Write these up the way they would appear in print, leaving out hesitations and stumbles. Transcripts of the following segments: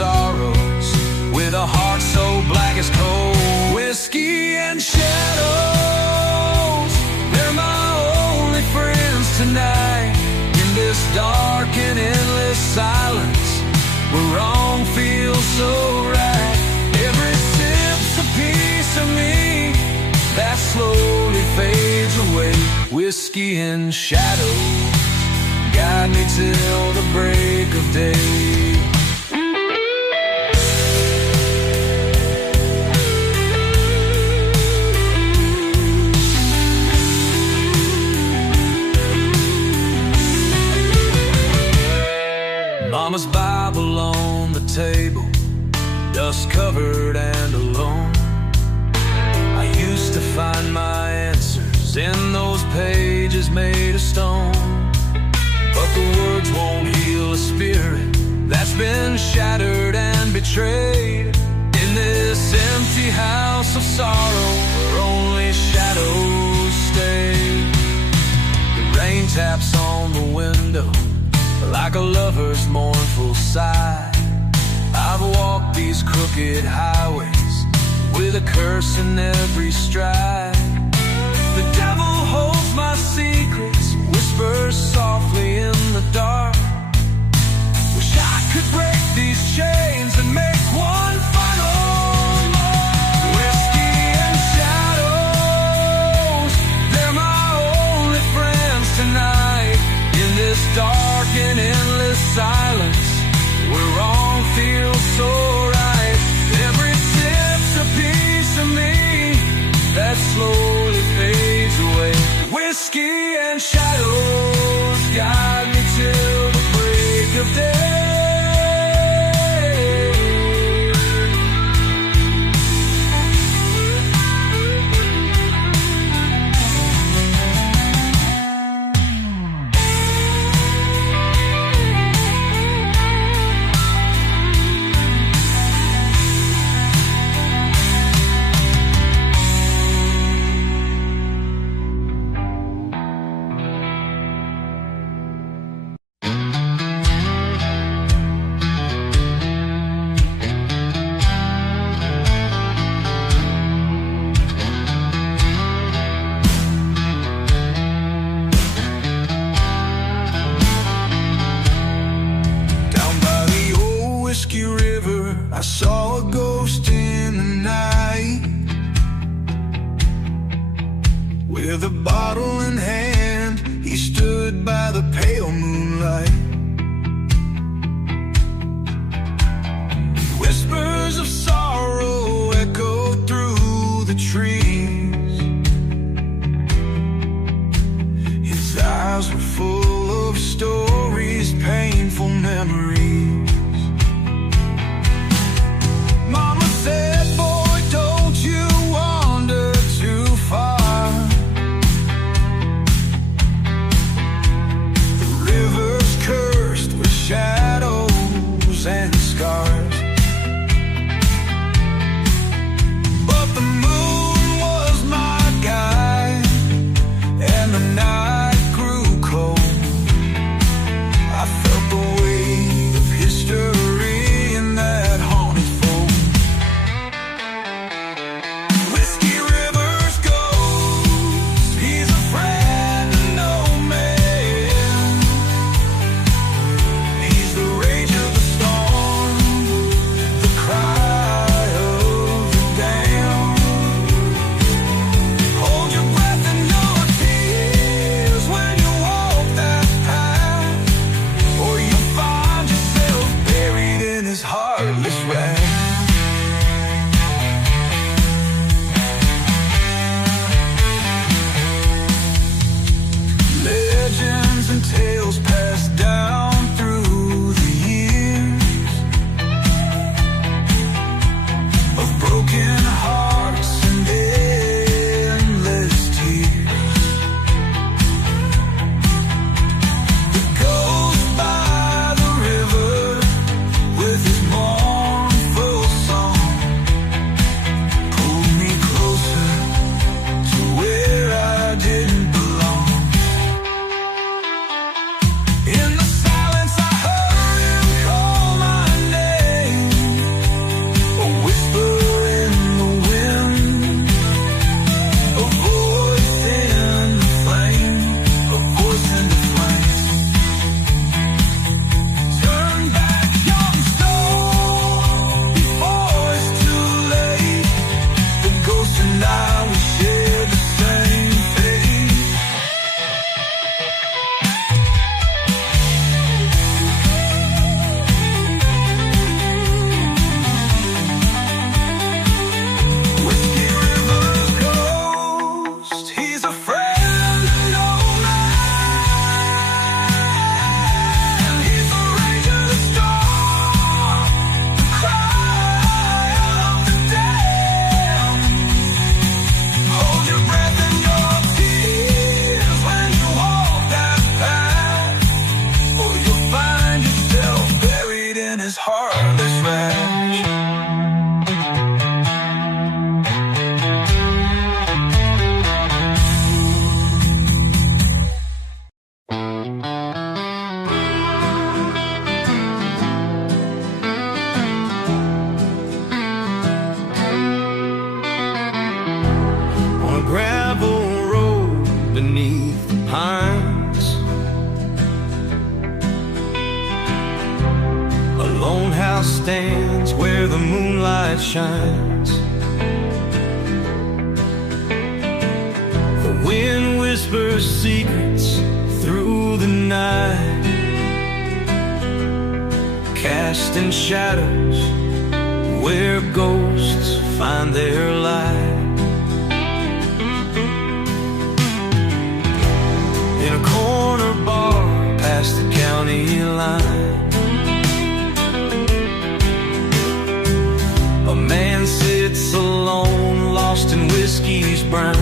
sorrows, with a heart so black as coal. Whiskey and shadows, they're my only friends tonight. In this dark and endless silence, where wrong feels so right. Every sip's a piece of me that slowly fades away. Whiskey and shadows guide me till the break of day. Mama's Bible on the table, dust covered and alone. I used to find my answers in those pages made of stone. But the words won't heal a spirit that's been shattered and betrayed. In this empty house of sorrow, where only shadows stay. The rain taps on the window like a lover's mournful sigh. I've walked these crooked highways with a curse in every stride. The devil holds my secrets, whispers softly in the dark. Wish I could break these chains and make one final mark. Whiskey and shadows, they're my only friends tonight. In this dark and endless silence, where wrong feels so right. Every sip's a piece of me that slowly fades away. Whiskey and shadows guide me till the break of day. I saw a ghost in the night, with a bottle in hand. He stood by the pale moonlight. Whispers of sorrow echoed through the trees. His eyes were full of stories, painful memories. Mama said, boy, don't you wander too far. The river's cursed with shadows and scars. But the moon was my guide, and the night grew cold. I felt the weight of history in that haunted fold. Whiskey River's ghost, he's a friend to no man. He's the rage of the storm, wireless rash. On a gravel road beneath the pines, a lone house stands where the moonlight shines. The wind whispers secrets through the night, casting shadows where ghosts find their light. In a corner bar past the county line, a man sits alone, lost in whiskey's brine.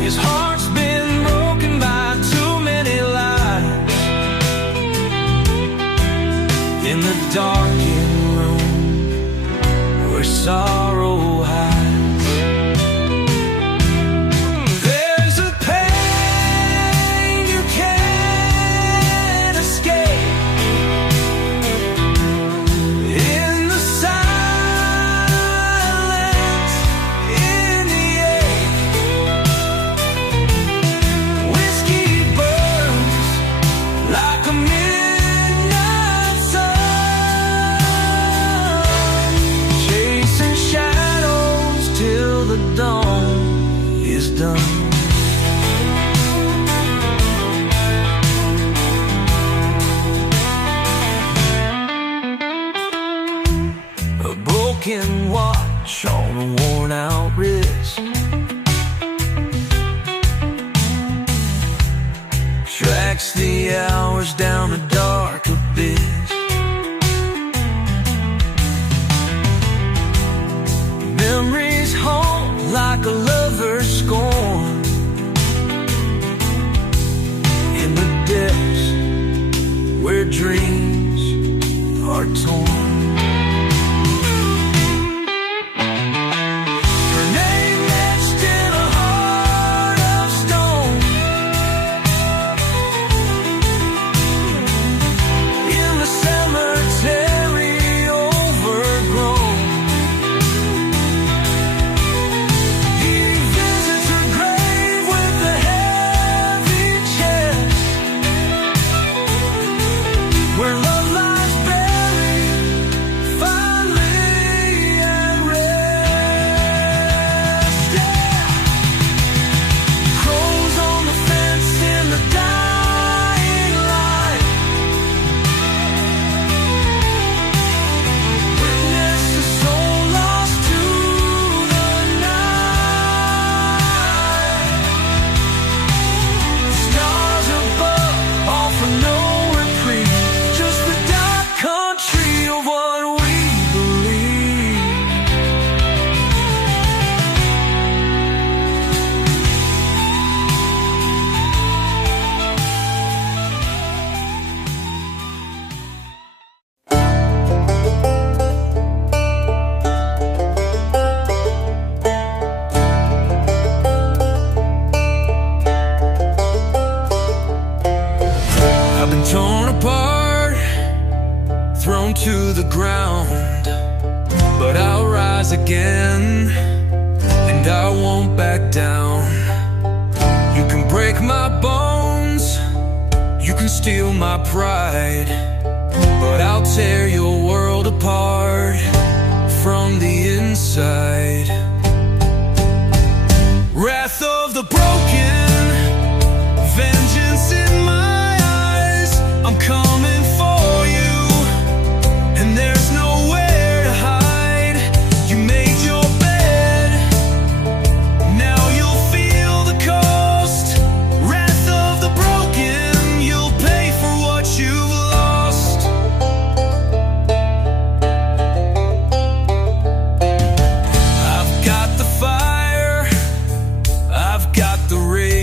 His heart's been broken by too many lies. In the darkened room where sorrow hides, watch on a worn out wrist, tracks the hours down a dark abyss. Memories haunt like a lover's scorn in the depths where dreams are torn. To the ground, but I'll rise again, and I won't back down. You can break my bones, you can steal my pride, but I'll tear your world apart from the inside. Wrath of the broken, vengeance in my eyes. I'm coming for you, and there's nowhere to hide. You made your bed, now you'll feel the cost. Wrath of the broken, you'll pay for what you've lost. I've got the fire, I've got the rage.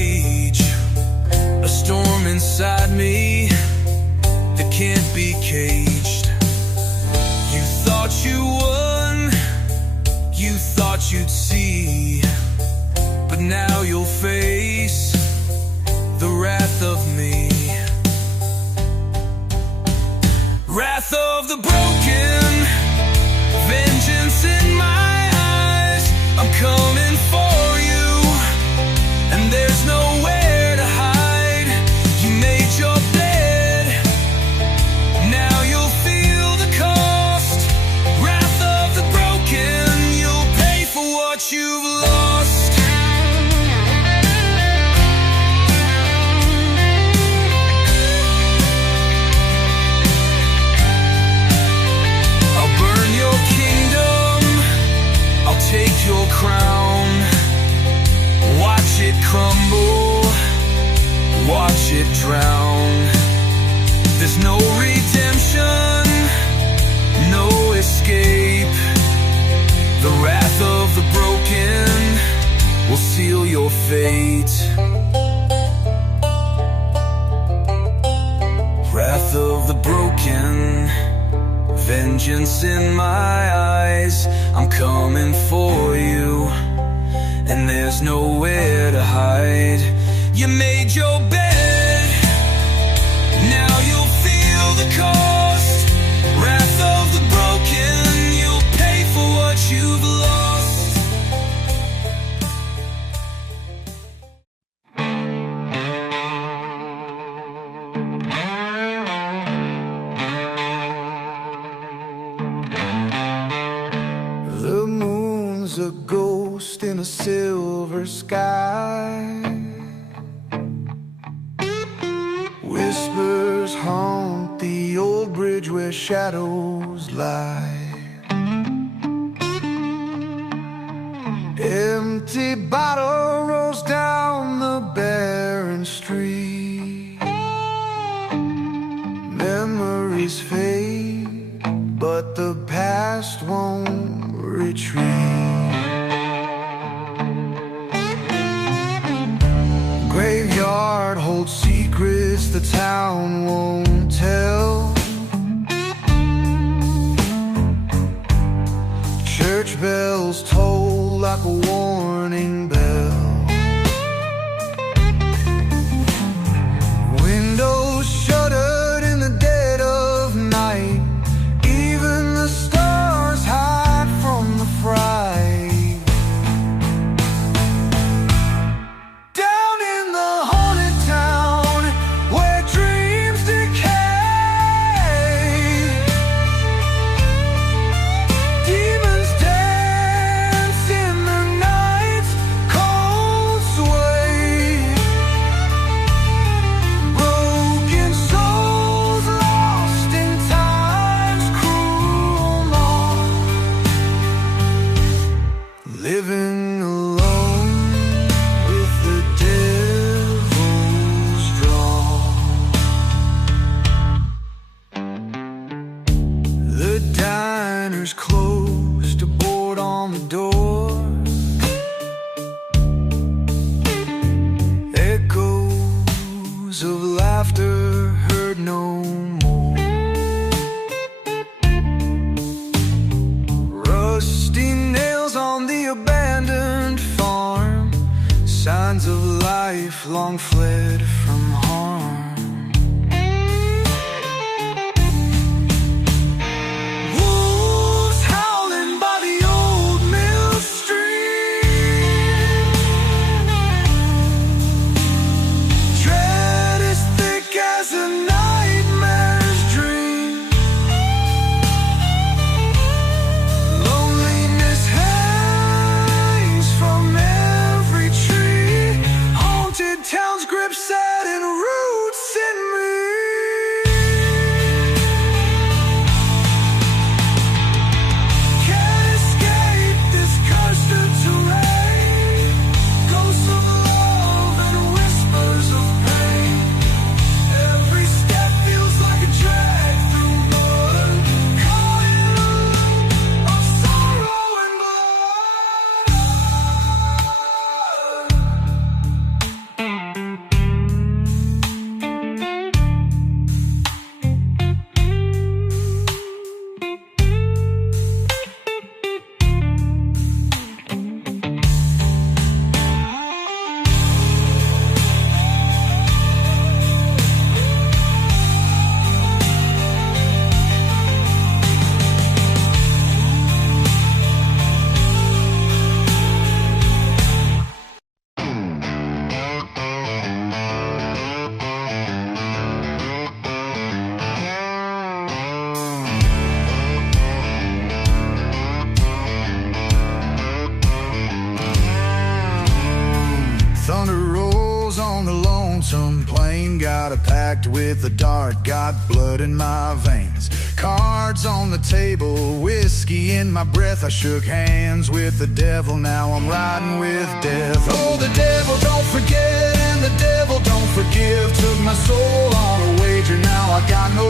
There's no redemption, no escape. The wrath of the broken will seal your fate. Wrath of the broken, vengeance in my eyes. I'm coming for you, and there's nowhere to hide. You made your bed, now you'll feel the cost. Wrath of the broken, you'll pay for what you've lost. The moon's a ghost in a silver sky. Whispers haunt the old bridge where shadows lie. Empty bottle rolls down the barren street. Memories fade, but the past won't retreat. Graveyard holds secrets the town won't tell. Church bells toll like a warning bell. Windows shuttered in the dead of night. Even the stars hide from the fright. Down in the haunted town where dreams decay, demons dance in the night's cold sway. Broken souls lost in time's cruel law, living alone with the devil's draw. The diner's closed, a board on the door. Echoes of laughter heard no more. Rusty nails on the abandoned farm, signs of life long fled from harm. Wolves howling by the old mill stream. Dread as thick as a nightmare's dream. Loneliness hangs from every tree. Haunted towns grip set and roots in me. Can't escape this cursed terrain. Ghosts of love and whispers of pain. Every step feels like a drag through mud, caught in a loop of sorrow and thunder rolls on the lonesome plain. Got a pact with the dark, got blood in my veins. Cards on the table, whiskey in my breath. I shook hands with the devil, now I'm riding with death. Oh, the devil don't forget and the devil don't forgive. Took my soul on a wager, now I got no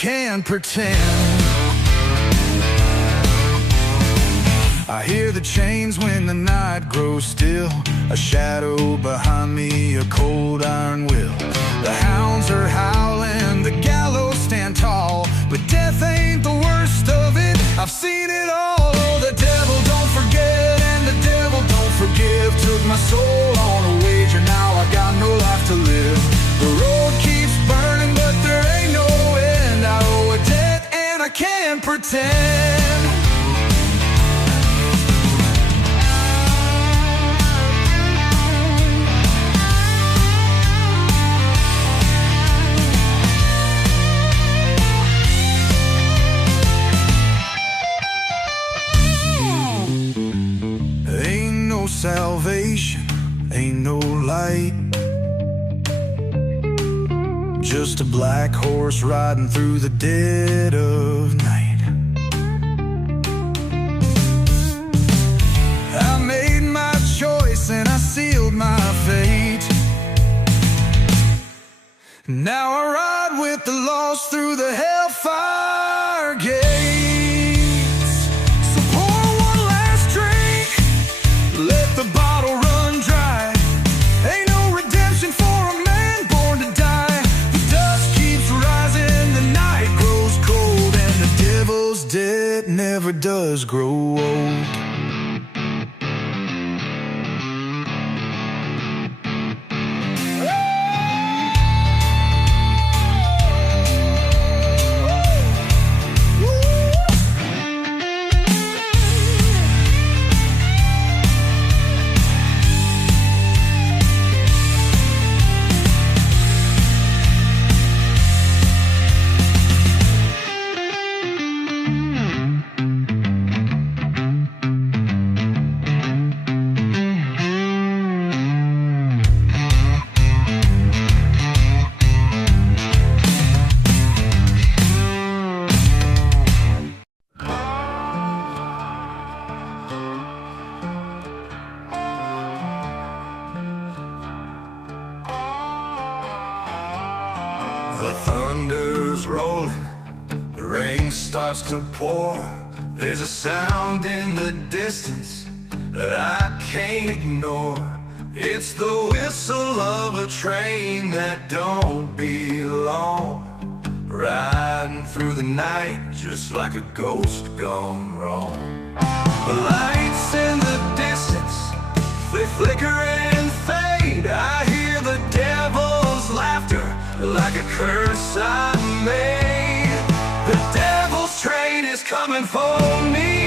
can't pretend. I hear the chains when the night grows still, a shadow behind me, a cold iron will. The hounds are howling, the gallows stand tall, but death ain't the worst of it, I've seen it all. Oh, the devil don't forget and the devil don't forgive. Took my soul on a wager, now I got no life to live. The road keeps burning but there ain't no end. I owe a debt and I can't pretend. Salvation, ain't no light, just a black horse riding through the dead of night. I made my choice and I sealed my fate. Now I ride with the lost through the hellfire gate. The bottle run dry. Ain't no redemption for a man born to die. The dust keeps rising, the night grows cold, and the devil's debt never does grow old. The thunder's rolling, the rain starts to pour. There's a sound in the distance that I can't ignore. It's the whistle of a train that don't belong, riding through the night just like a ghost gone wrong. The lights in the distance, they flicker and fade. I hear the devil's laughter like a curse I made. The devil's train is coming for me,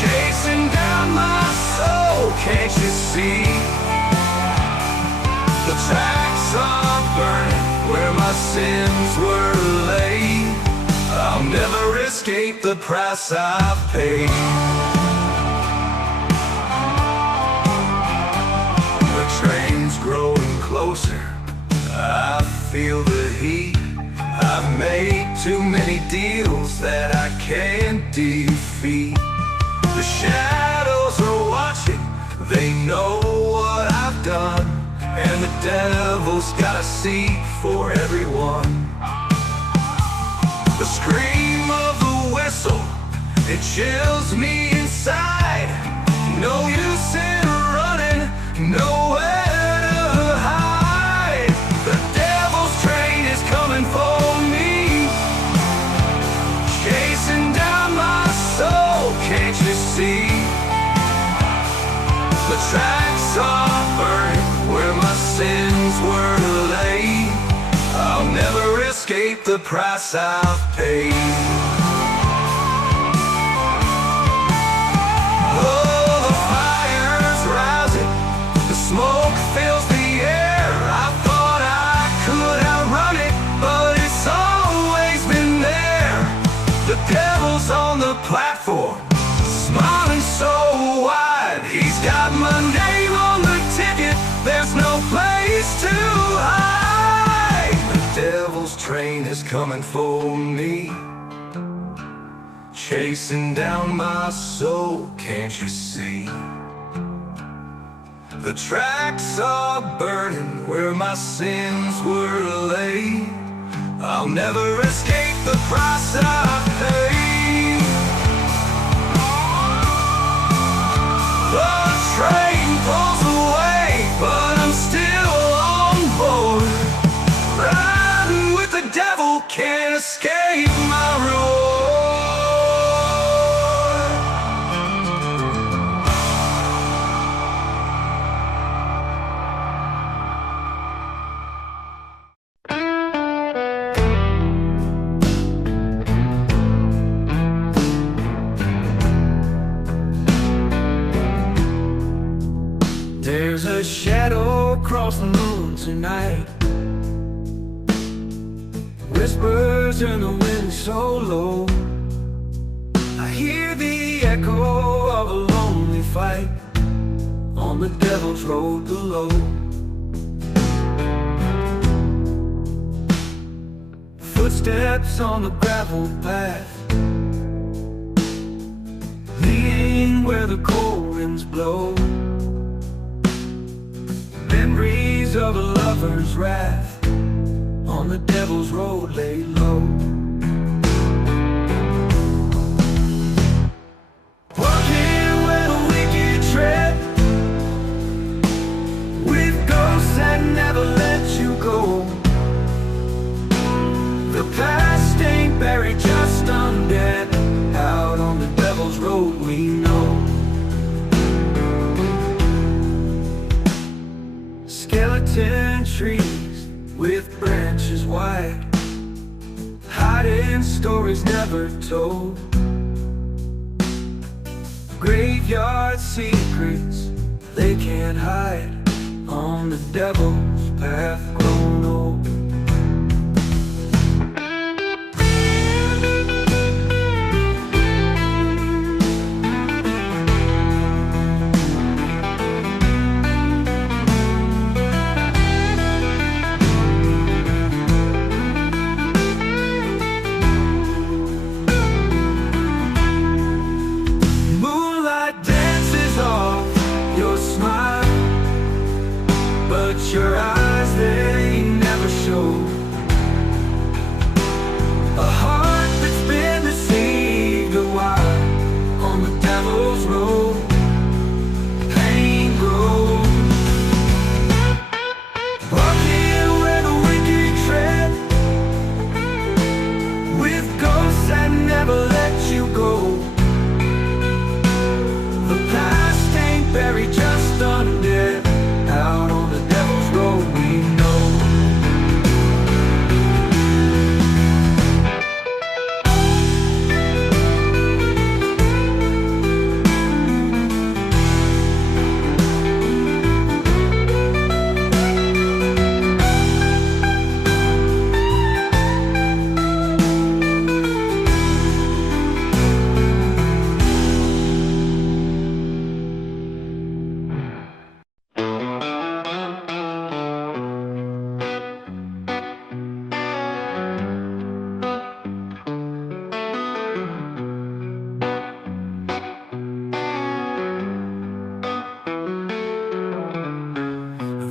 chasing down my soul, can't you see? The tracks are burning where my sins were laid. I'll never escape the price I've paid. The train's growing closer, I feel the heat. I've made too many deals that I can't defeat. The shadows are watching, they know what I've done, and the devil's got a seat for everyone. The scream of the whistle, it chills me inside. No use in running, nowhere to hide. The devil's train is coming for me, chasing down my soul, can't you see? The tracks are burning where my sins were laid. I'll never escape the price I've paid. Oh, the fire's rising, the smoke fills the air. I thought I could outrun it, but it's always been there. The devil's on the platform, smiling so wide. He's got my name on the ticket, there's no place to hide. The devil's train is coming for me, chasing down my soul, can't you see? The tracks are burning where my sins were laid. I'll never escape the price that I pay. The train pulls away, but I'm still on board. Riding with the devil, can't escape my road. There's a shadow across the moon tonight. Whispers in the wind so low. I hear the echo of a lonely fight on the devil's road below. Footsteps on the gravel path, leading where the cold winds blow. Memories of a lover's wrath on the devil's road laid low. Walking where the wicked tread, with ghosts that never let you go. The past ain't buried, just undead, out on the devil's road we know. Skeleton trees with branches wide, hiding stories never told. Graveyard secrets they can't hide on the devil's path grown old. Your eyes, they never show a heart that's been deceived a while on the devil's road. Pain grows. Walking where the wicked tread, with ghosts that never let you go. The past ain't buried, just undead, out on the devil's road we know.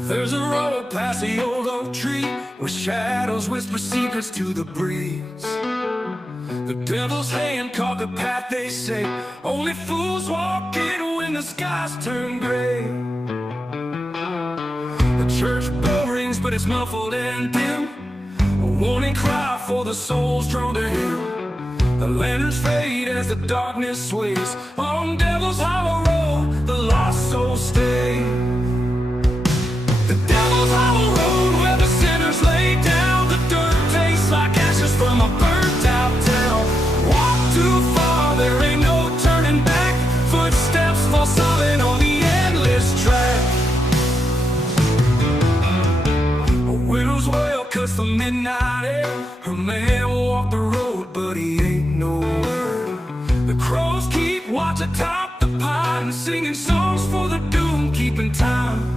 There's a road past the old oak tree, where shadows whisper secrets to the breeze. The devil's hand caught the path, they say. Only fools walk in when the skies turn gray. The church bell rings, but it's muffled and dim, a warning cry for the souls drawn to him. The lanterns fade as the darkness sways. On Devil's Hollow Road, the lost souls stay. The Devil's Hollow Road, where the sinners lay down. The dirt tastes like ashes from a burnt out town. Walk too far, there ain't no turning back. Footsteps fall silent on the endless track. A widow's wail cuts the midnight air. Her man walked the road, but he ain't nowhere. The crows keep watch atop the pine, singing songs for the doom, keeping time.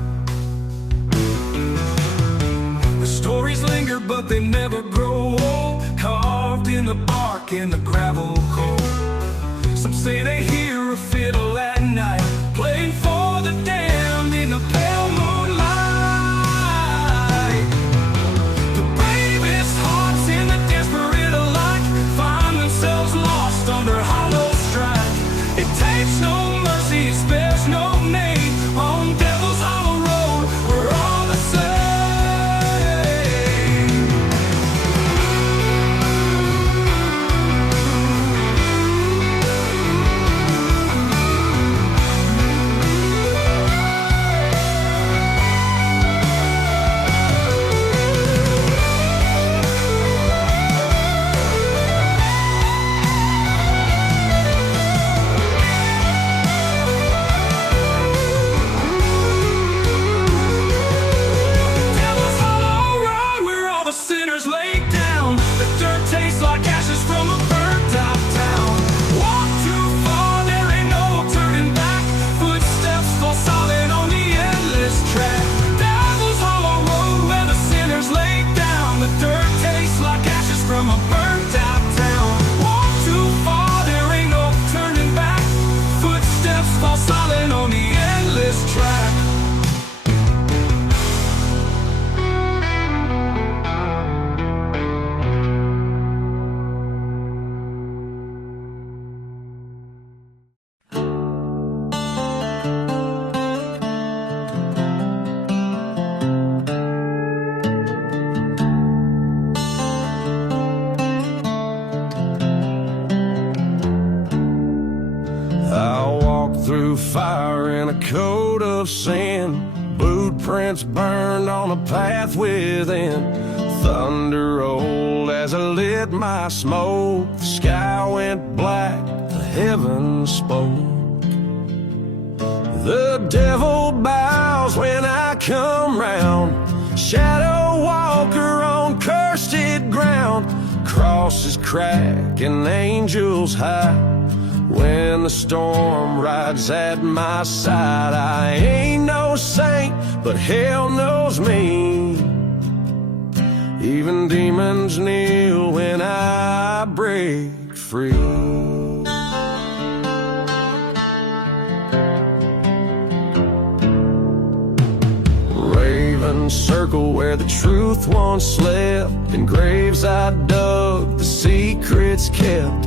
Stories linger, but they never grow old, carved in the bark and the gravel cold. Some say they hear a fiddle at night, playing for the damned in the pale moonlight. The bravest hearts in the of sin, boot prints burned on a path within. Thunder rolled as I lit my smoke. The sky went black, the heavens spoke. The devil bows when I come round. Shadow walker on cursed ground. Crosses crack and angels high. When the storm rides at my side, I ain't no saint, but hell knows me. Even demons kneel when I break free. Circle where the truth once slept. In graves I dug, the secrets kept.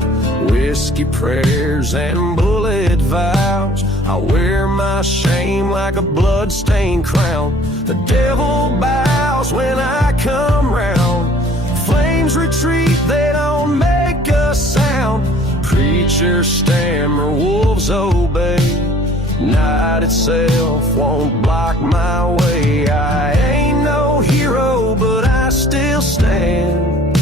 Whiskey prayers and bullet vows. I wear my shame like a blood-stained crown. The devil bows when I come round. Flames retreat, they don't make a sound. Preachers stammer, wolves obey. Night itself won't block my way. I ain't no hero, but I still stand.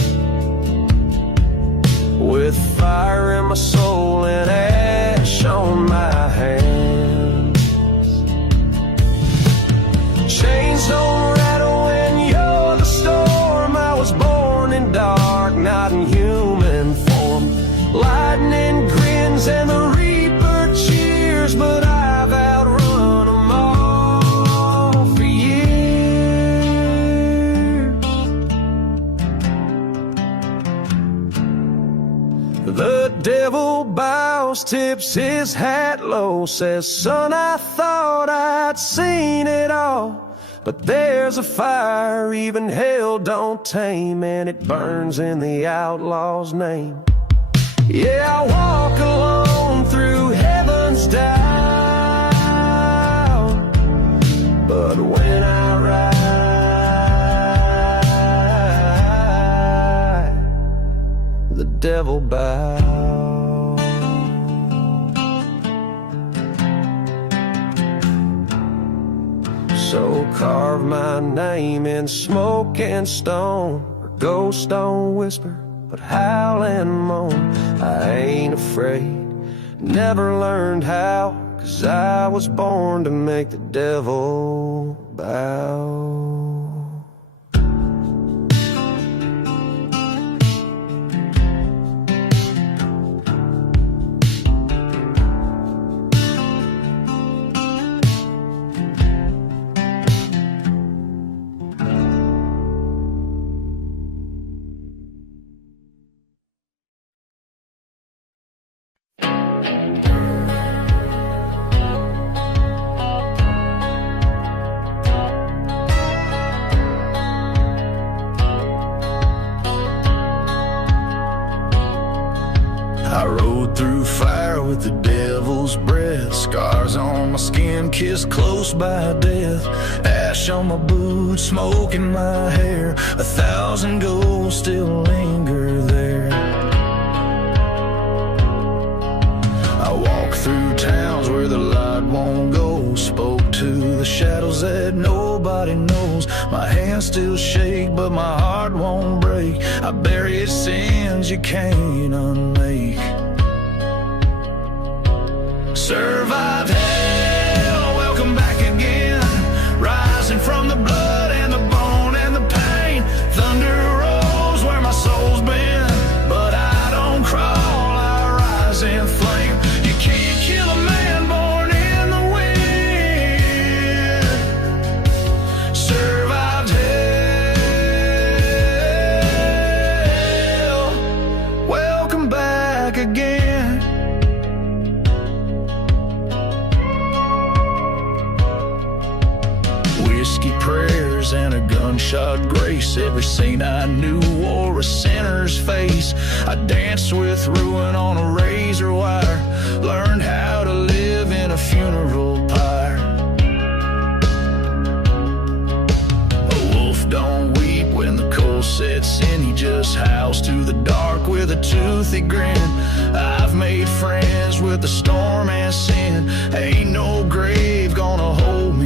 With fire in my soul and ash on my hands. Chains don't rattle when you're the storm. I was born in dark, not in human form. Lightning grins and the reaper cheers, but I've outrun them all for years. The devil bows, tips his hat low, says, son, I thought I'd seen it all. But there's a fire even hell don't tame, and it burns in the outlaw's name. Yeah, I walk alone through heaven's down, but when I ride, the devil bows. So carve my name in smoke and stone, or ghost don't whisper, but howl and moan. I ain't afraid, never learned how, 'cause I was born to make the devil bow. I rode through fire with the devil's breath. Scars on my skin, kissed close by death. Ash on my boots, smoke in my hair. 1,000 ghosts still linger there. I walk through towns where the light won't go. Spoke to the shadows that nobody knows. My hands still shake, but my heart won't break. I buried sins you can't unmake. Survived hell, welcome back again. Rising from the blood and the bone and the pain. Thunder rolls where my soul's been, but I don't crawl, I rise in flame. You can't kill a man born in the wind. Survived hell, welcome back again. Whiskey prayers and a gunshot grace. Every saint I knew wore a sinner's face. I danced with ruin on a razor wire. Learned how to live in a funeral pyre. A wolf don't weep when the cold sets in. He just howls to the dark with a toothy grin. I've made friends with the storm and sin. Ain't no grave gonna hold me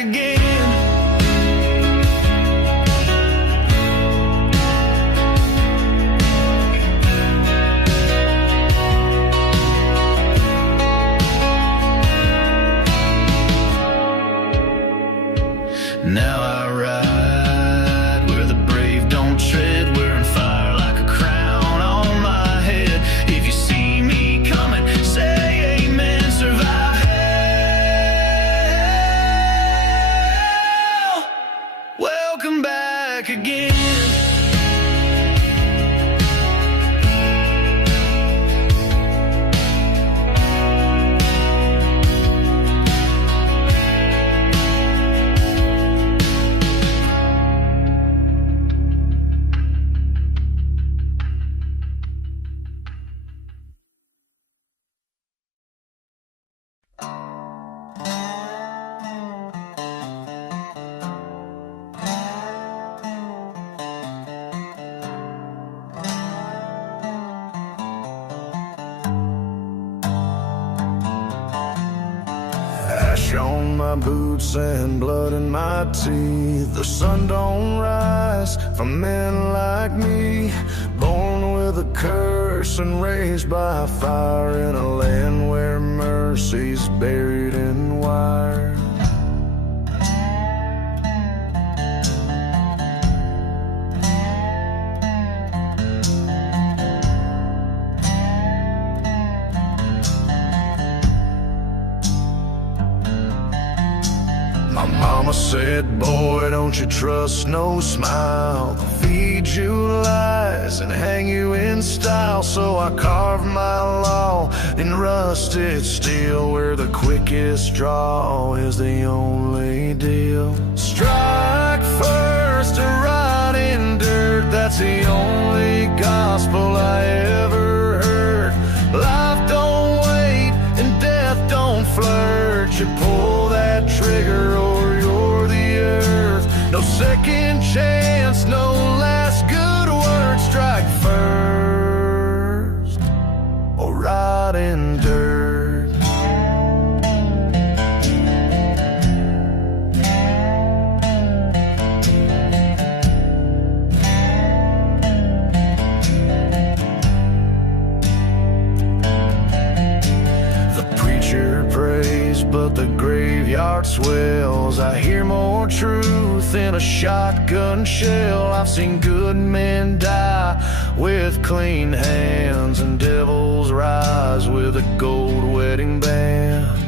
again. Now I ride where the brave don't tread, wearing fire like a crown on my head. If you see me coming, say amen, survive hell. Welcome back again. Ash on my boots and blood in my teeth. The sun don't rise for men like me, born with a curse and raised by fire in a land where mercy's buried in wire. My mama said, boy, don't you trust no smile. They'll feed you lies and hang you in style. So I carved my law in rusted steel, where the quickest draw is the only deal. Strike first or rot in dirt, that's the only gospel I ever heard. Life don't wait and death don't flirt. You pull that trigger or you're the earth. No second chance, no last good word. Strike first or rot in dirt. But the graveyard swells. I hear more truth in a shotgun shell. I've seen good men die with clean hands, and devils rise with a gold wedding band.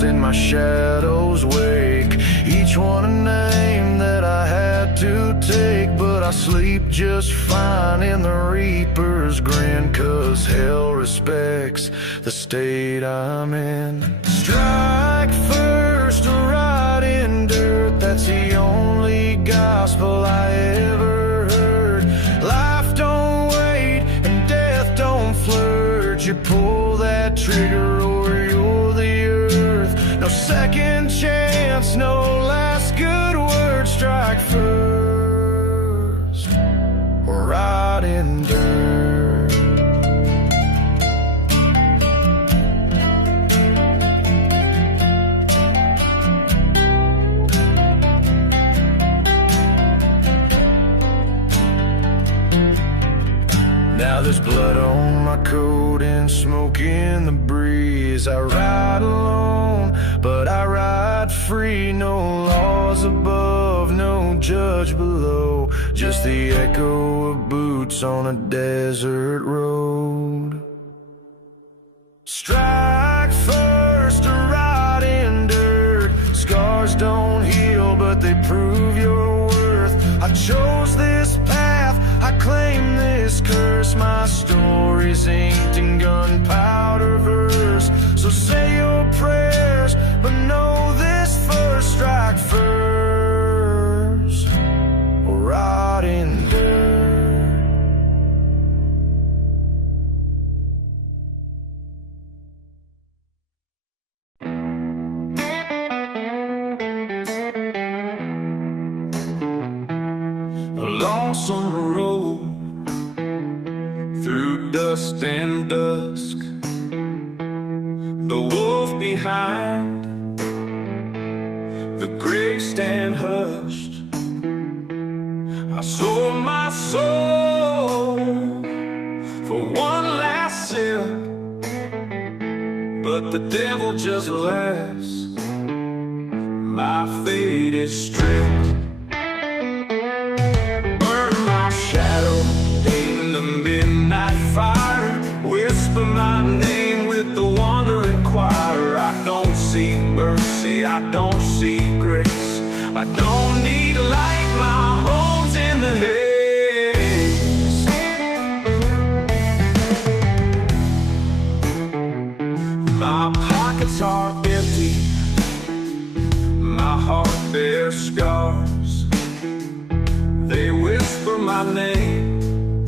In my shadow's wake, each one a name that I had to take. But I sleep just fine in the reaper's grin, 'cause hell respects the state I'm in. Strike first or rot in dirt, that's the only gospel I ever heard. Life don't wait and death don't flirt. You pull that trigger or you're the earth. No second chance, no last good word. Strike first or rot in dirt. Now there's blood on my coat and smoke in the breeze. I ride alone, but I ride free. No laws above, no judge below, just the echo of boots on a desert road. Strike first or rot in dirt. Scars don't heal, but they prove your worth. I chose this path, I claim this curse. My story's inked in gunpowder verse. So say your prayers, but know this first. Strike first or rot in dirt. cross on the road, through dust and dusk. The wolf behind, the grave stand hushed. I sold my soul for one last sip, but the devil just laughs. My fate is stripped. Burn my shadow in the midnight fire. Whisper my name with the wandering choir. I don't see mercy, I don't see grace. I don't need light, my home's in the haze. My pockets are empty, my heart bears scars. They whisper my name,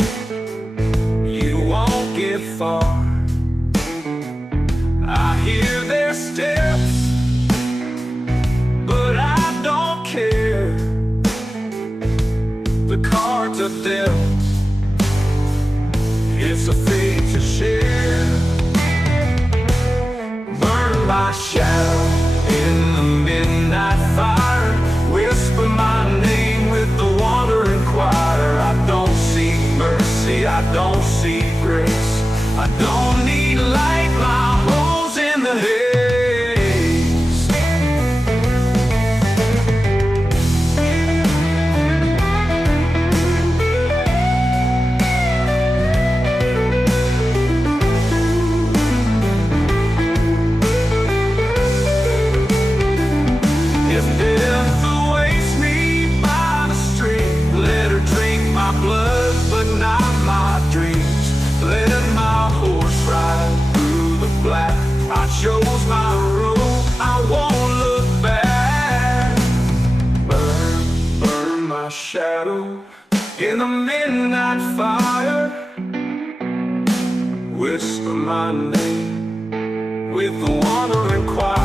you won't get far. I hear their steps, but I don't care. The cards are dealt, it's a fate to share. Burn my shadow in the midnight fire. Whisper my name with the wandering choir. I don't see mercy, I don't see grace. I don't need light, my hole's in the haze. If death awaits me by the street, let her drink my blood, but not my dreams. Let my horse ride through the black. I chose my road, I won't look back. Burn, burn my shadow in the midnight fire. Whisper my name with the wandering choir.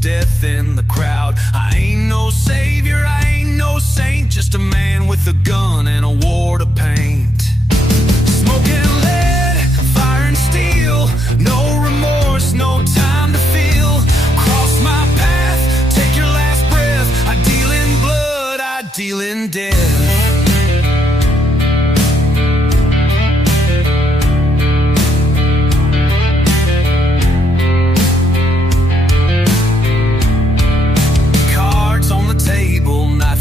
Death in the crowd. I ain't no savior, I ain't no saint, just a man with a gun and a war to paint. Smoking lead, fire and steel, no remorse, no time to feel. Cross my path, take your last breath. I deal in blood, I deal in death.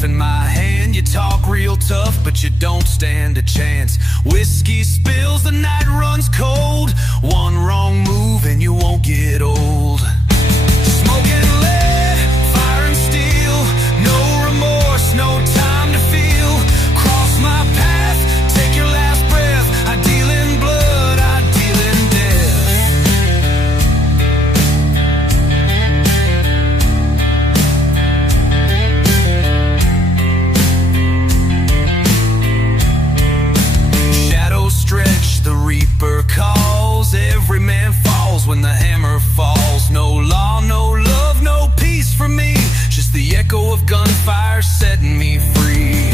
In my hand, you talk real tough, but you don't stand a chance. Whiskey spills, the night runs cold. One wrong move and you won't get old. Smoking lead, fire and steel, no remorse, no time to feel. Cross my path, take your last breath. I deal in blood, I deal in death. Stretch, the reaper calls. Every man falls when the hammer falls. No law, no love, no peace for me. Just the echo of gunfire setting me free.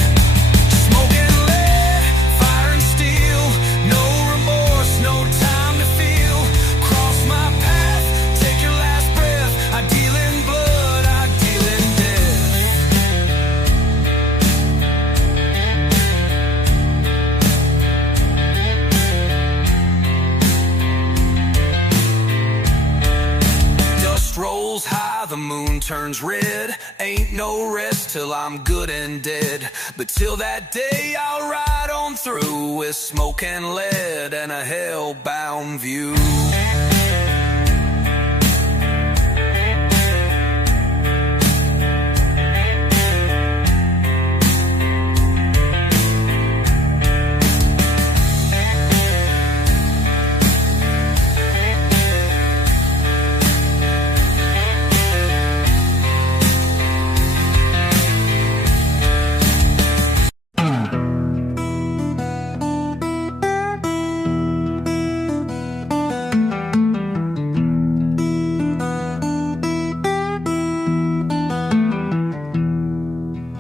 Smoking lead, fire and steel, no remorse, no time to feel. Cross my path, take your last breath. I deal in blood, I deal in death. Rolls high, the moon turns turns red. Ain't no rest till I'm good and dead. But till that day I'll ride on through with smoke and lead and a hell-bound view.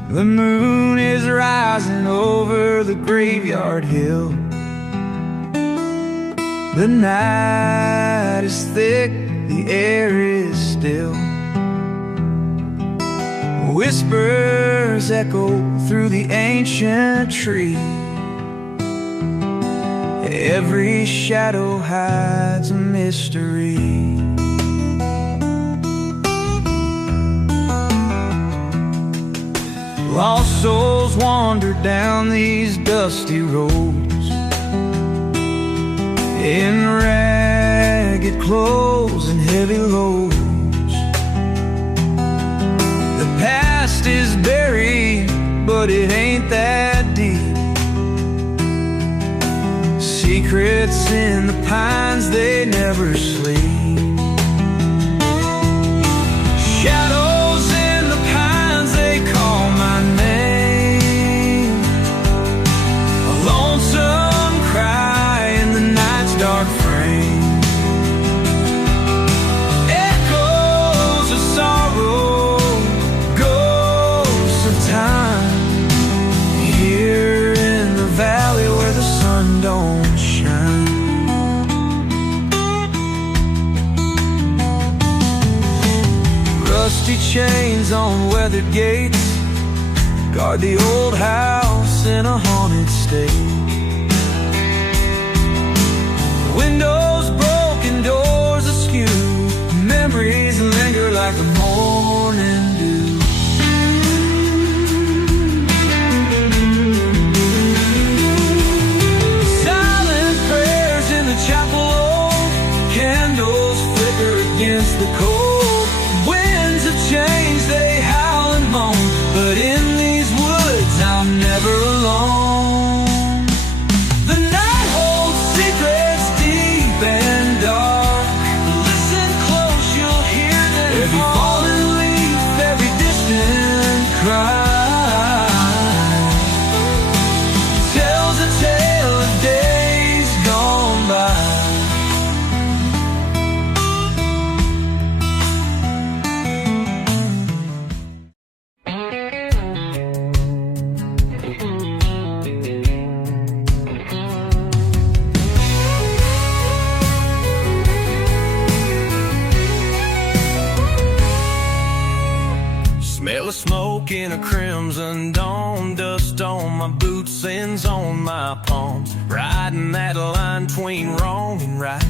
The moon is rising over the graveyard hill. The night is thick, the air is still. Whispers echo through the ancient tree. Every shadow hides a mystery. Lost souls wander down these dusty roads in ragged clothes and heavy loads. The past is buried, but it ain't that deep. Secrets in the pines, they never sleep. Shadows in the pines, they call my name. A lonesome cry in the night's dark frame. Echoes of sorrow, ghosts of time, here in the valley where the sun don't shine. Rusty chains on weathered gates guard the old house in a haunted state. Windows broken, doors askew, memories linger like the morning dew. Silent prayers in the chapel old, candles flicker against the cold. Winds of change, they howl and moan, but in these woods I'm never alone. The night holds secrets deep and dark. Listen close, you'll hear them. Every fallen leaf, every distant cry tells a tale of days gone by. Smell of smoke in a crimson dawn, dust on my boots, sins on my palms. Riding that line between wrong and right,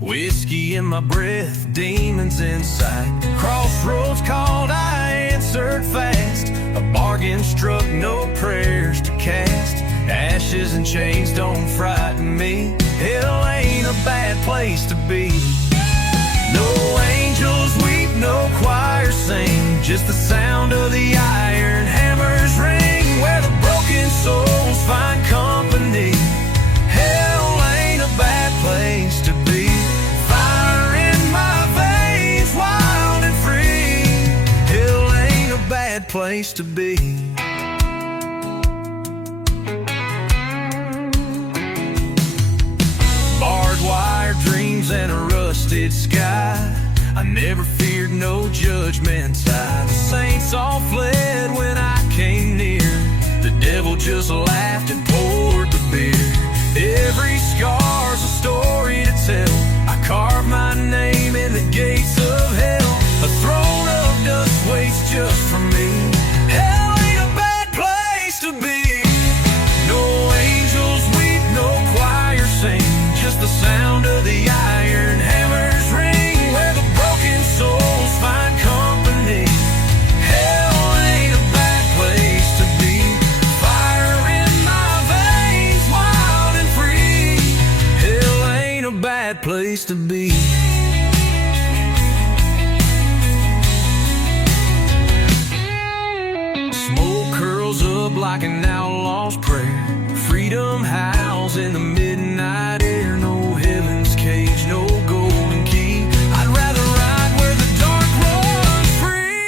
whiskey in my breath, demons inside. Crossroads called, I answered fast. A bargain struck, no prayers to cast. Ashes and chains don't frighten me. Hell ain't a bad place to be. No angels weep, no choir sing, just the sound of the iron hammers ring, where the broken souls find company. Hell ain't a bad place to be. Fire in my veins, wild and free. Hell ain't a bad place to be. Barbed wire dreams and a rusted sky. I never feared no judgment's eye. The saints all fled when I came near. The devil just laughed and poured the beer. Every scar's a story to tell. I carved my name in the gates of hell. A throne of dust waits just for me. Hell ain't a bad place to be. No angels weep, no choir sing, just the sound of the iron hammers ring, where the broken souls find company. like an outlaw's prayer. Freedom howls in the midnight air. No heaven's cage, no golden key. I'd rather ride where the dark runs free.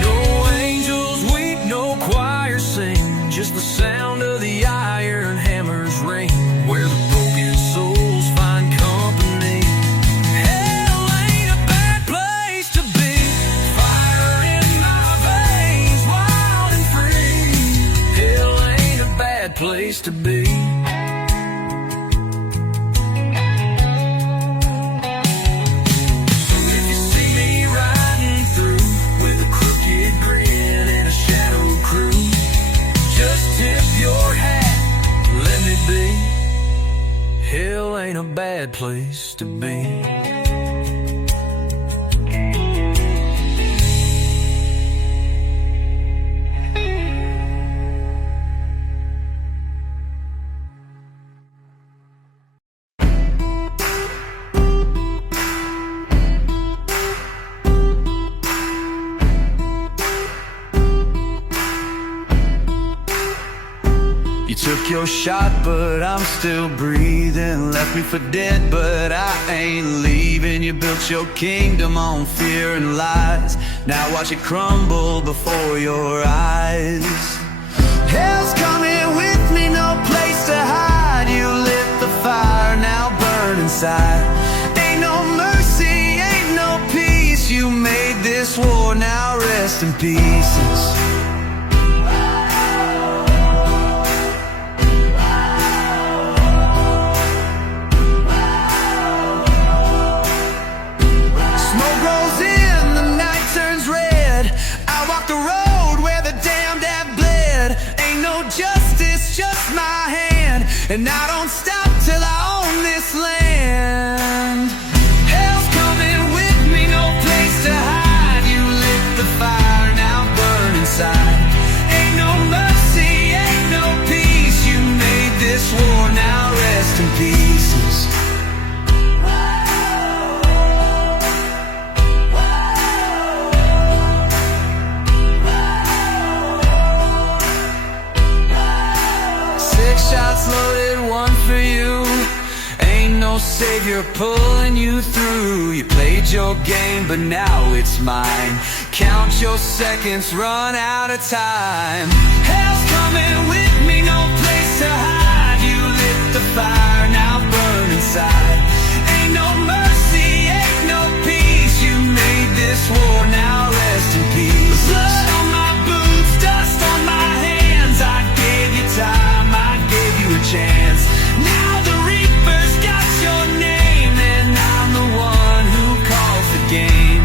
No angels weep, no choir sing, just the sound of the iron hammers ring. Where the broken souls find company. Hell ain't a bad place to be. Fire in my veins, wild and free. Hell ain't a bad place to be. So if you see me riding through with a crooked grin and a shadow crew, just tip your hat, let me be. Hell ain't a bad place to be. You took your shot, but I'm still breathing. Left me for dead, but I ain't leaving. You built your kingdom on fear and lies. Now watch it crumble before your eyes. Hell's coming with me, no place to hide. You lit the fire, now burn inside. Ain't no mercy, ain't no peace. You made this war, now rest in pieces. And I don't stop till I own this land. Hell's coming with me, no place to hide. You lit the fire, now burn inside. Ain't no mercy, ain't no peace. You made this war, now rest in pieces. Shots loaded, one for you. Ain't no savior pulling you through. You played your game, but now it's mine. Count your seconds, run out of time. Hell's coming with me, no place to hide. You lit the fire, now burn inside. Ain't no mercy, ain't no peace. You made this war, now rest in peace. Blood on my boots, dust on my hands. I gave you time, I gave you a chance. Now the Reaper's got your name, and I'm the one who calls the game.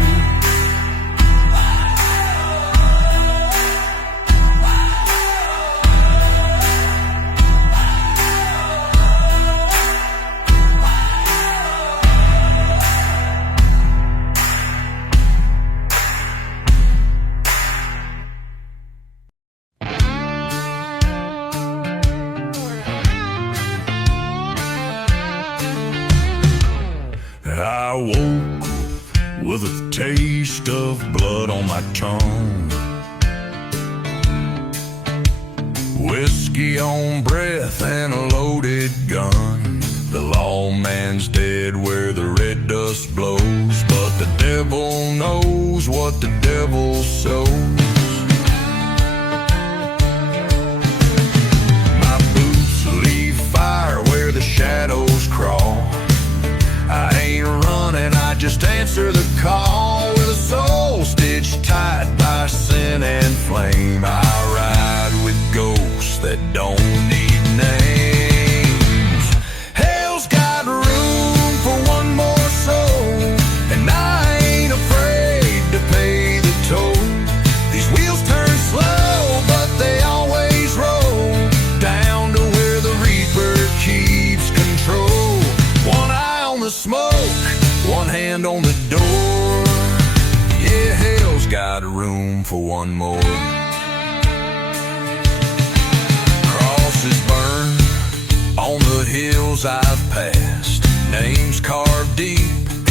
I woke with a taste of blood on my tongue, whiskey on breath and a loaded gun. The lawman's dead where the red dust blows, but the devil knows what the devil sows. My boots leave fire where the shadows crawl. I ain't running, I just answer the call. With a soul stitched tight by sin and flame, I ride with ghosts that don't need names. Hell's got room for one more soul, and I ain't afraid to pay the toll. These wheels turn slow, but they always roll down to where the Reaper keeps control. One eye on the smoke, one hand on the door. Yeah, hell's got room for one more. Crosses burn, trails I've passed, names carved deep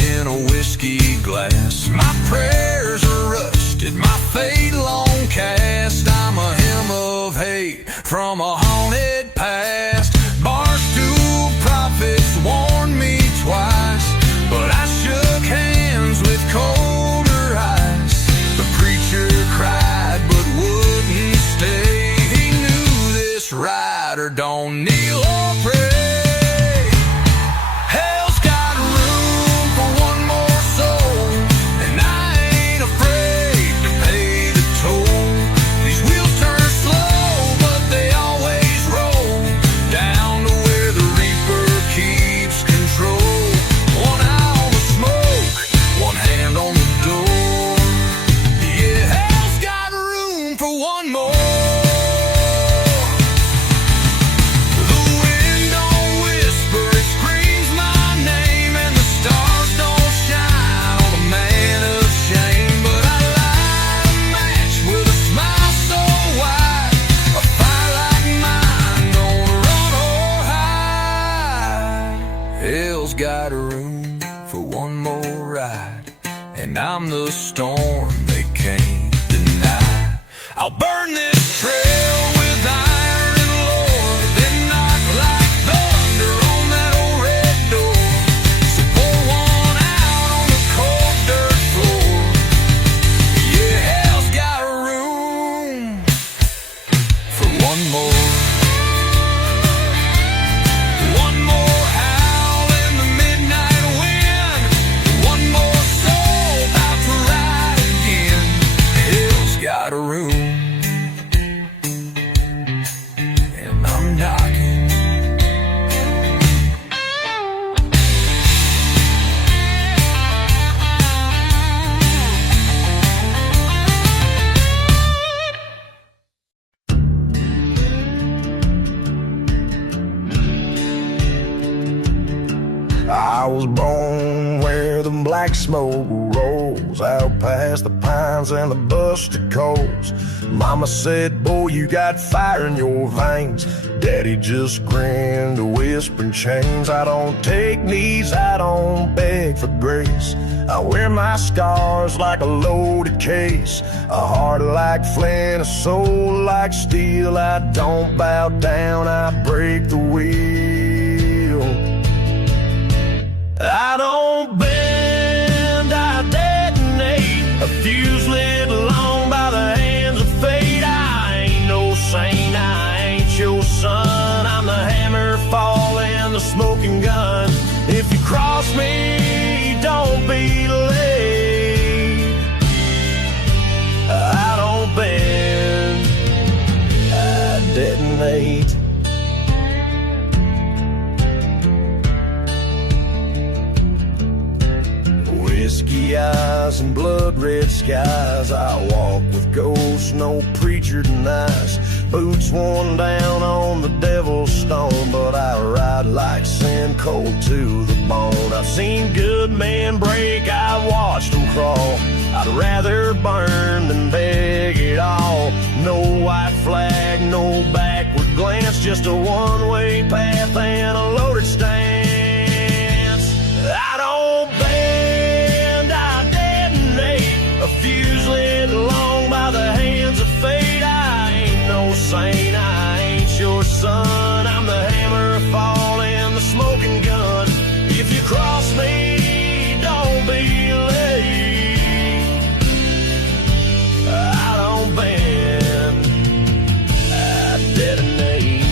in a whiskey glass. My prayers are rusted, my fate long cast. I'm a hymn of hate from a haunted past. Barstool prophets warned me twice, but I shook hands with colder ice. The preacher cried but wouldn't stay. He knew this rider don't kneel or pray. Hell's got room for one more soul, and I ain't afraid to pay the toll. These wheels turn slow, but they always roll down to where the reaper keeps control. One eye on the smoke, one hand on the door. Yeah, hell's got room for one more. Hell's got room for one more ride, and I'm the storm they can't deny. I'll burn this trail with iron lore, then knock like thunder on that old red door. So pour one out on the cold dirt floor. Yeah, hell's got room for one more. Got a room, and I'm knocking. I was born where the black smoke rolls out past the pines and the busted coals. Mama said, boy, you got fire in your veins. Daddy just grinned, whispering chains. I don't take knees, I don't beg for grace. I wear my scars like a loaded case, a heart like flint, a soul like steel. I don't bow down, I break the wheel. I don't bend, I detonate. A fuse lit long by the hands of fate. I ain't no saint, I ain't your son. I'm the hammer falling, the smoking gun. If you cross me, don't be late. I don't bend, I detonate. Whiskey eyes and blood red skies. I walk with ghosts, no preacher denies. Boots worn down on the devil's stone, but I ride like sin, cold to the bone. I've seen good men break, I watched them crawl. I'd rather burn than beg it all. No white flag, no backward glance, just a one-way path and a loaded stance. I don't bend, I detonate. A fuse lit long by the hands of fate. I ain't no saint, I ain't your son. I'm the hammer falling, the smoking gun. If you cross me, don't be late. I don't bend, I detonate.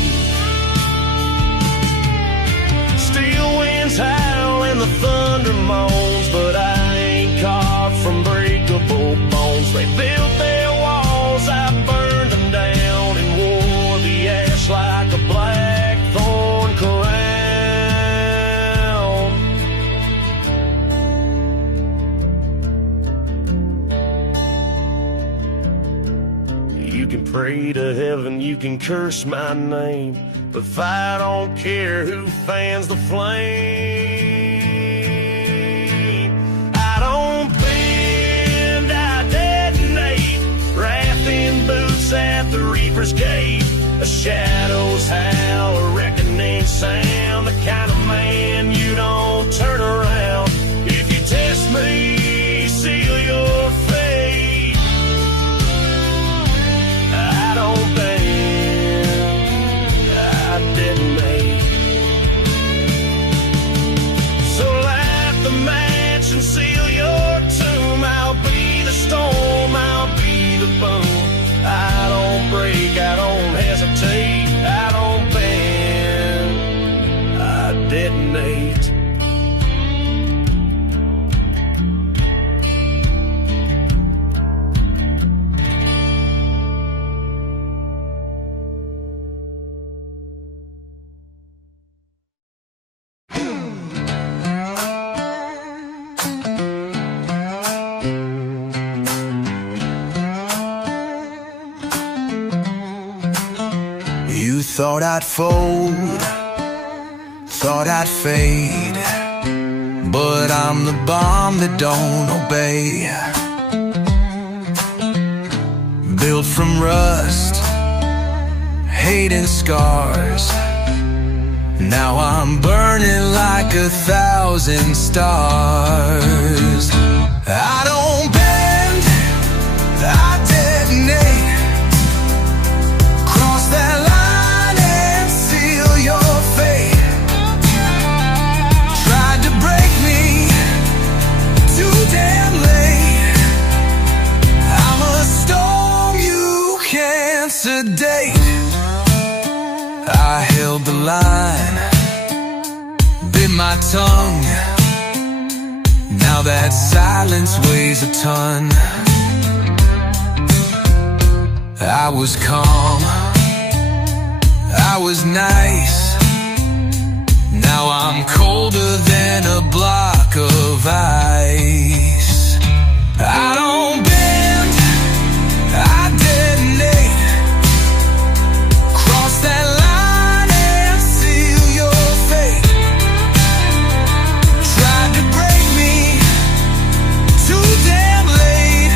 Steel winds howl and the thunder moans, but I ain't carved from breakable bones. They built their walls, I burned them down and wore the ash like a blackthorn crown. You can pray to heaven, you can curse my name, but if I don't care who fans the flame, I don't bend, I detonate. Wrath in boots at the reaper's gate. A shadow's howl, a reckoning sound, the kind of You thought I'd fold, thought I'd fade, but I'm the bomb that don't obey. Built from rust, hate and scars. Now I'm burning like 1,000 stars. I don't bend, I detonate. Cross that line and seal your fate. Tried to break me, too damn late. I'm a storm you can't sedate. I held the line, bit my tongue. Now that silence weighs a ton. I was calm, I was nice. Now I'm colder than a block of ice. I don't bend, I detonate. Cross that line and seal your fate. Tried to break me, too damn late.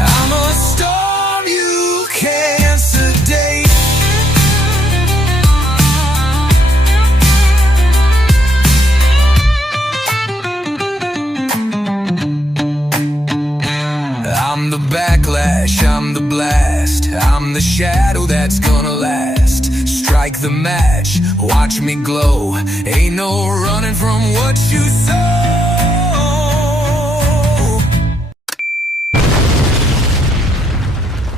I'm a storm you can't sedate. I'm the backlash, I'm the blast. I'm the shadow that's gonna last. Strike the match, watch me glow. Ain't no running from what you sow.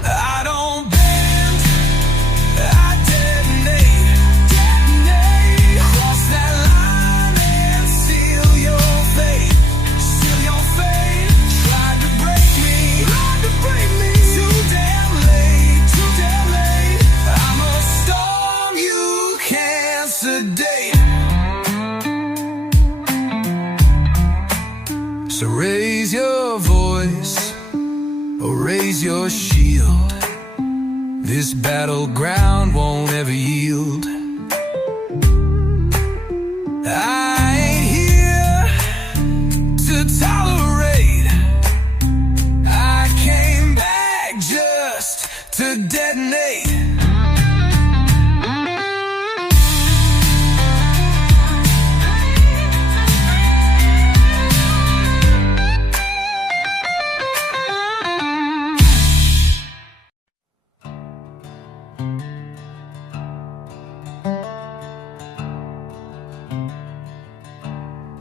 I don't bend, I detonate. Cross that line and seal your fate. Seal your fate. Tried to break me, too damn late, too damn late. I'm a storm you can't sedate. So raise your voice, or raise your shield. This battleground won't ever yield. I ain't here to tolerate. I came back just to detonate.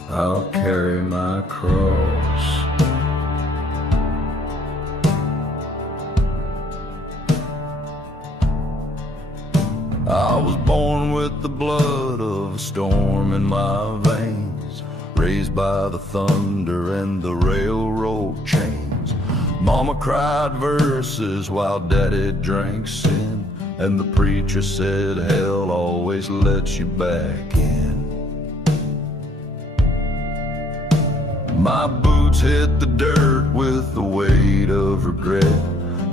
I'll carry my cross. I was born with the blood of a storm in my veins, raised by the thunder and the railroad chains. Mama cried verses while Daddy drank sin, and the preacher said hell always lets you back in. My boots hit the dirt with the weight of regret.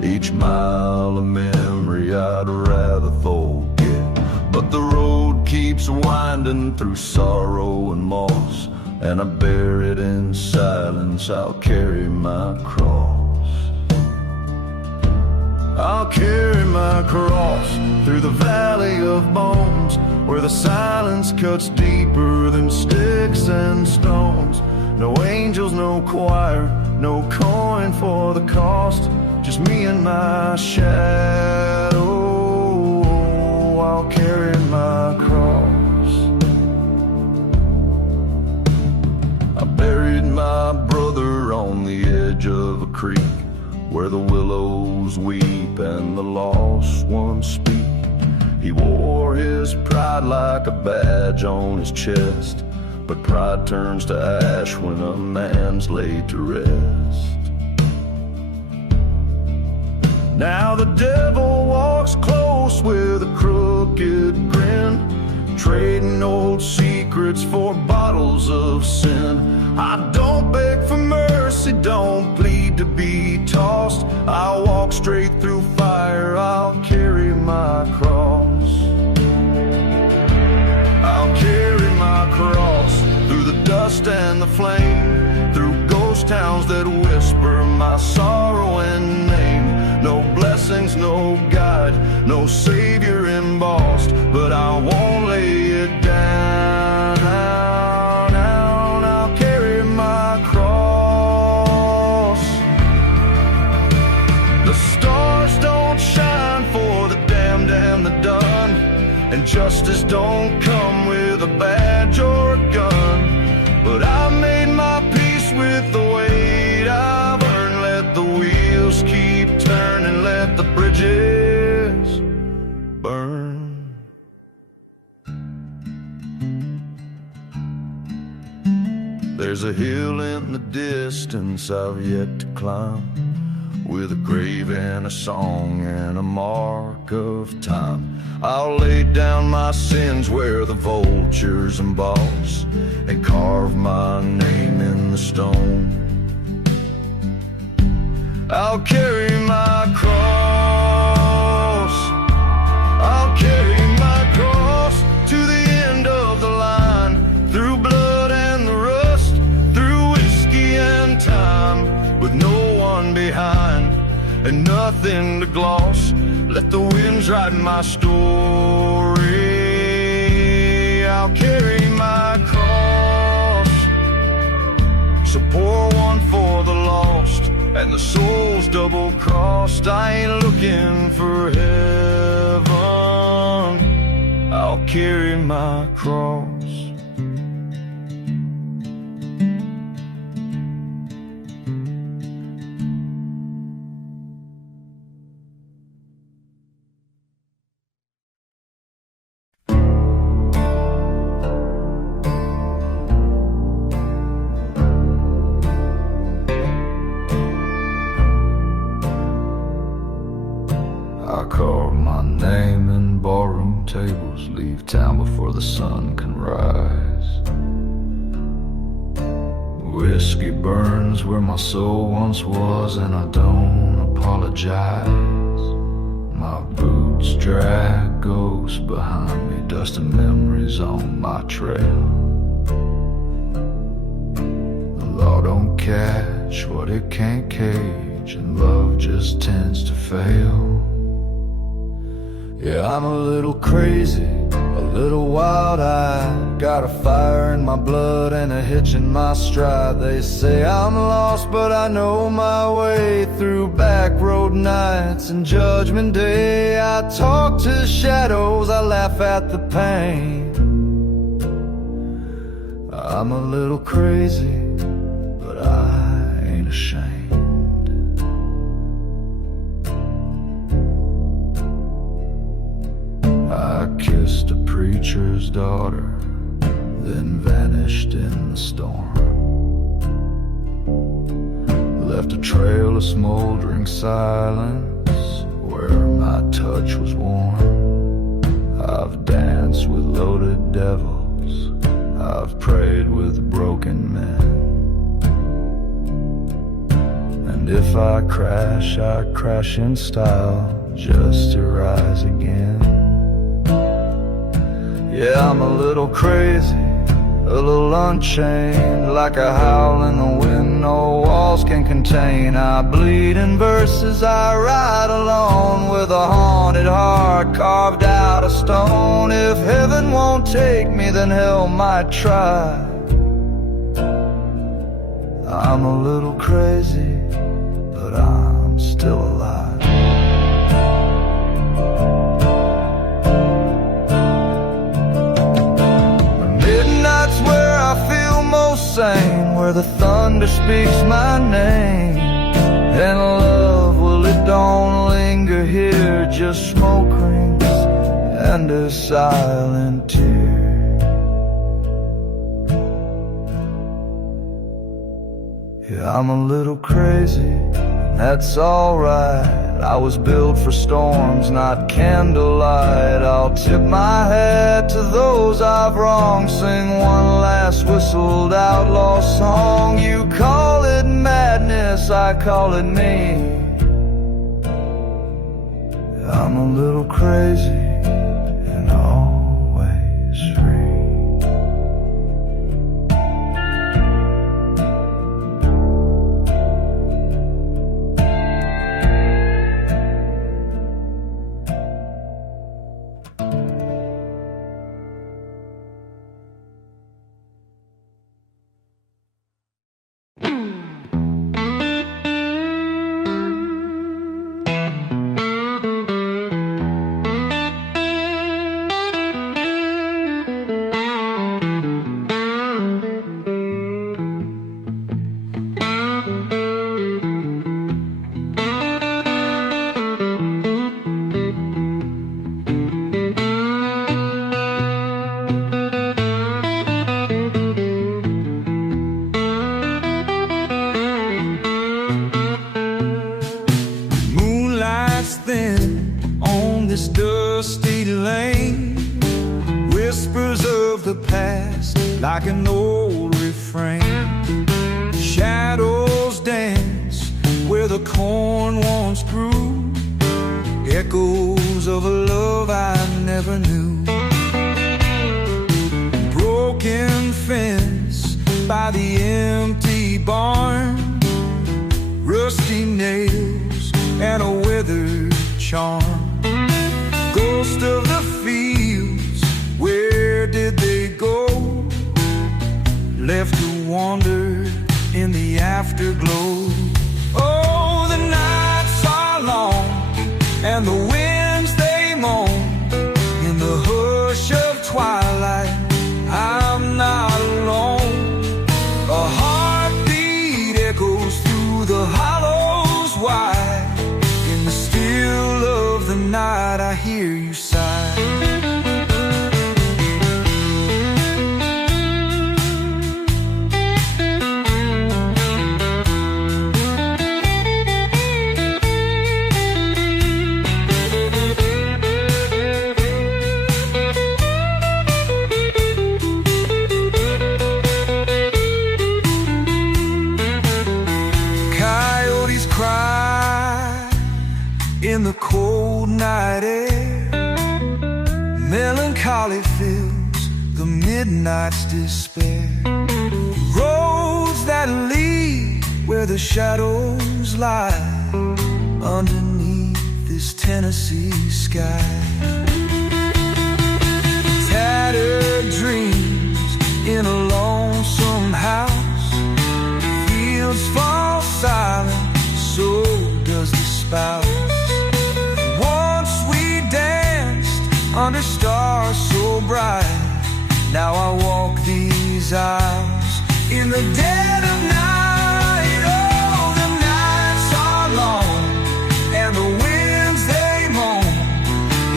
Each mile of memory I'd rather forget. But the road keeps winding through sorrow and moss, and I bear it in silence. I'll carry my cross. I'll carry my cross through the valley of bones, where the silence cuts deeper than sticks and stones. No angels, no choir, no coin for the cost, just me and my shadow. I'll carry my cross. I buried my brother on the edge of a creek, where the willows weep and the lost ones speak. He wore his pride like a badge on his chest, but pride turns to ash when a man's laid to rest. Now the devil walks close with a crooked grin, trading old secrets for bottles of sin. I don't beg for mercy, don't plead to be tossed. I'll walk straight through fire, I'll carry my cross. no savior embossed, but I won't lay it down. I'll carry my cross. The stars don't shine for the damned and the done, and justice don't come with a badge or a gun. But I made my peace with the weight I've earned. Let the wheels keep turning, let the bridges burn. There's a hill in the distance I've yet to climb, with a grave and a song and a mark of time. I'll lay down my sins where the vultures emboss, and carve my name in the stone. I'll carry my cross. I'll carry my cross to the end of the line, through blood and the rust, through whiskey and time, with no one behind and nothing to gloss. Let the winds write my story. I'll carry my cross. So pour one for the lost and the souls double-crossed. I ain't looking for heaven, I'll carry my cross. I carve my name in ballroom tables, leave town before the sun can rise. Whiskey burns where my soul once was, and I don't apologize. My boots drag ghosts behind me, dust and memories on my trail. The law don't catch what it can't cage, and love just tends to fail. Yeah, I'm a little crazy, a little wild-eyed, got a fire in my blood and a hitch in my stride. They say I'm lost, but I know my way through back road nights and Judgment Day. I talk to shadows, I laugh at the pain. I'm a little crazy, but I ain't ashamed. I kissed a preacher's daughter, then vanished in the storm. Left a trail of smoldering silence where my touch was warm. I've danced with loaded devils, I've prayed with broken men. And if I crash in style, just to rise again. Yeah, I'm a little crazy, a little unchained, like a howl in the wind no walls can contain. I bleed in verses, I ride alone with a haunted heart carved out of stone. If heaven won't take me, then hell might try. I'm a little crazy, but I'm still alive. Where I feel most sane, where the thunder speaks my name. And love, well, it don't linger here, just smoke rings and a silent tear. Yeah, I'm a little crazy, that's alright. I was built for storms, not candlelight. I'll tip my hat to those I've wronged, sing one last whistled outlaw song. You call it madness, I call it me. I'm a little crazy and always free. this dusty lane. Whispers of the past like an old refrain. Shadows dance where the corn once grew. Echoes of a love I never knew. Broken fence by the empty barn. Rusty nails and a withered charm. Ghost of the fields, where did they go? Left to wander in the afterglow. Oh, the nights are long and the winds they moan. In the hush of twilight, I'm not alone. A heartbeat echoes through the hollows wide. In the still of the night, I hear you sigh. In the cold night air, melancholy fills the midnight's despair. Roads that lead where the shadows lie, underneath this Tennessee sky. Tattered dreams in a lonesome house. Fields fall silent, so does the spouse. Under stars so bright, now I walk these aisles in the dead of night. Oh, the nights are long and the winds they moan.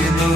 In the